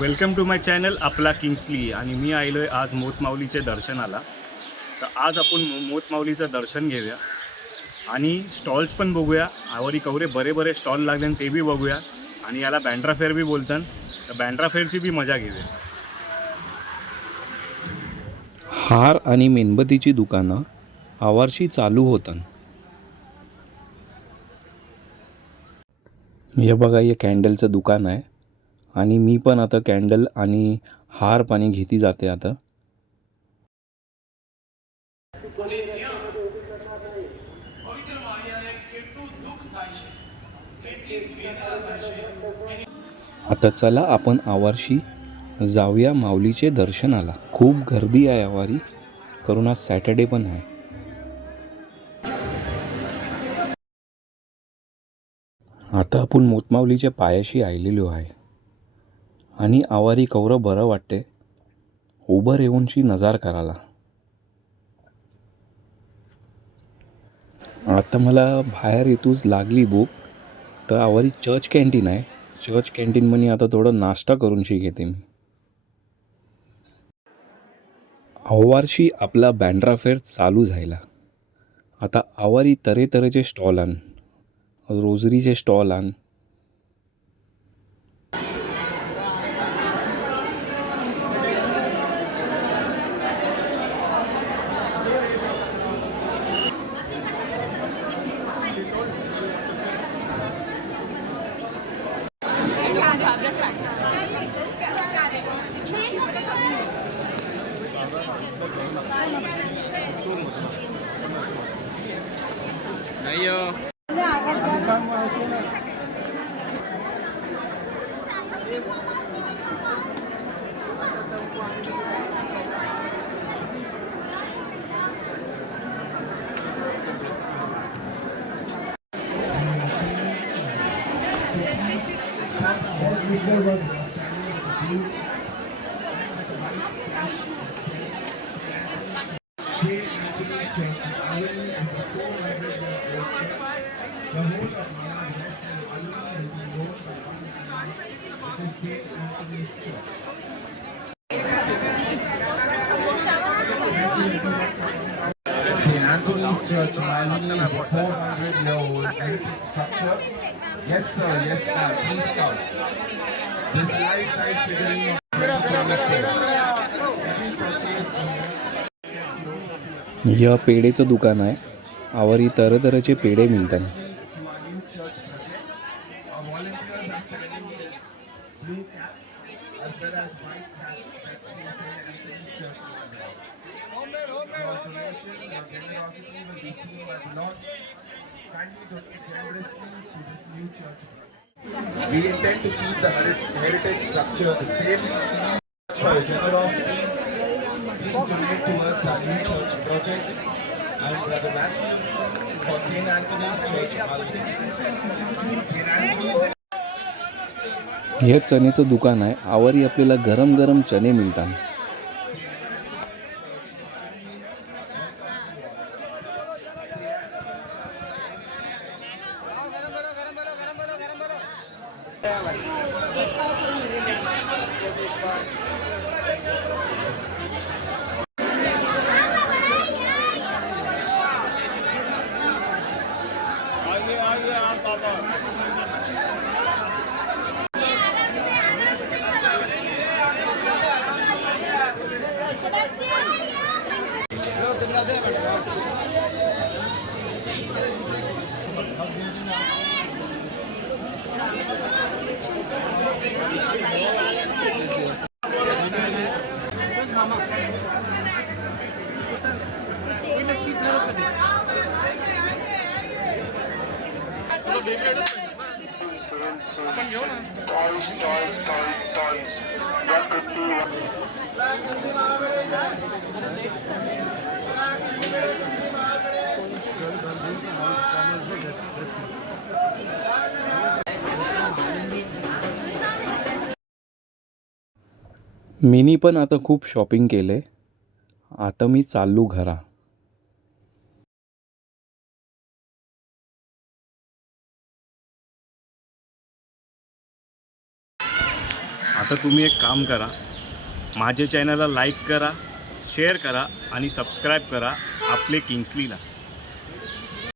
Welcome to my channel आपला Kingsley. आणि मी आलो आहे आज मोतमाऊलीचे दर्शनाला. तर आज आपण मोतमाऊलीचं दर्शन घेऊया आणि स्टॉल्स पण बघूया. आवरी कवरे बरे स्टॉल लागले ते बी बघूया. आणि याला बँड्रा फेअर बी बोलतात, तर बँड्रा फेअरची बी मजा घेऊया. हार आणि मेणबत्तीची दुकानं आवारशी चालू होतात. हे बघा, हे कॅन्डलचं दुकान आहे आणि मी पण आता कॅन्डल आणि हार पाणी घेती जाते आता. आता चला आपण आवारशी जाऊया माऊलीचे दर्शनाला. खूप गर्दी आहे आवारी, करून आज सॅटर्डे पण आहे. आता आपण मोतमाऊलीच्या पायाशी आलेलो आहे आणि आवारी कवरं बरं वाटते उभं रेवूनची नजार करायला. आता मला बाहेर येतूच लागली भूक, तर आवारी चर्च कॅन्टीन आहे. चर्च कॅन्टीनमध्ये आता थोडं नाश्ता करून घेते मी. आवारशी आपला बँड्रा फेअर चालू झाला. आता आवारी तऱ्हेचे स्टॉल आण, रोजरीचे स्टॉल आण. St. Anthony's Church, Malini, is a 400-year-old heritage structure. Yes, sir. Yes, ma'am. Please come. This life-size figurine of 2023. Every purchase. या पेढेचं दुकान आहे. आवारी तऱ्हेचे पेढे मिळतात. To our new church project, our volunteers are spending blue cap as well as white hat that says St. Anthony's Church. Your donation, your generosity will be seen by the Lord. Kindly donate generously to this new church. We intend to keep the heritage structure the same. For your generosity, please donate towards our new church project and Brother Matthew for St. Anthony's Church, Malini. St. Anthony's. हे चण्याचं दुकान आहे. आवारी आपल्याला गरम चणे मिळतात. मीनी पण आता खूप शॉपिंग केले. आता मी चाललो घरा. आता तुम्ही एक काम करा, माझ्या चॅनलला लाईक करा, शेअर करा आणि सबस्क्राईब करा आपले किंग्सलीला.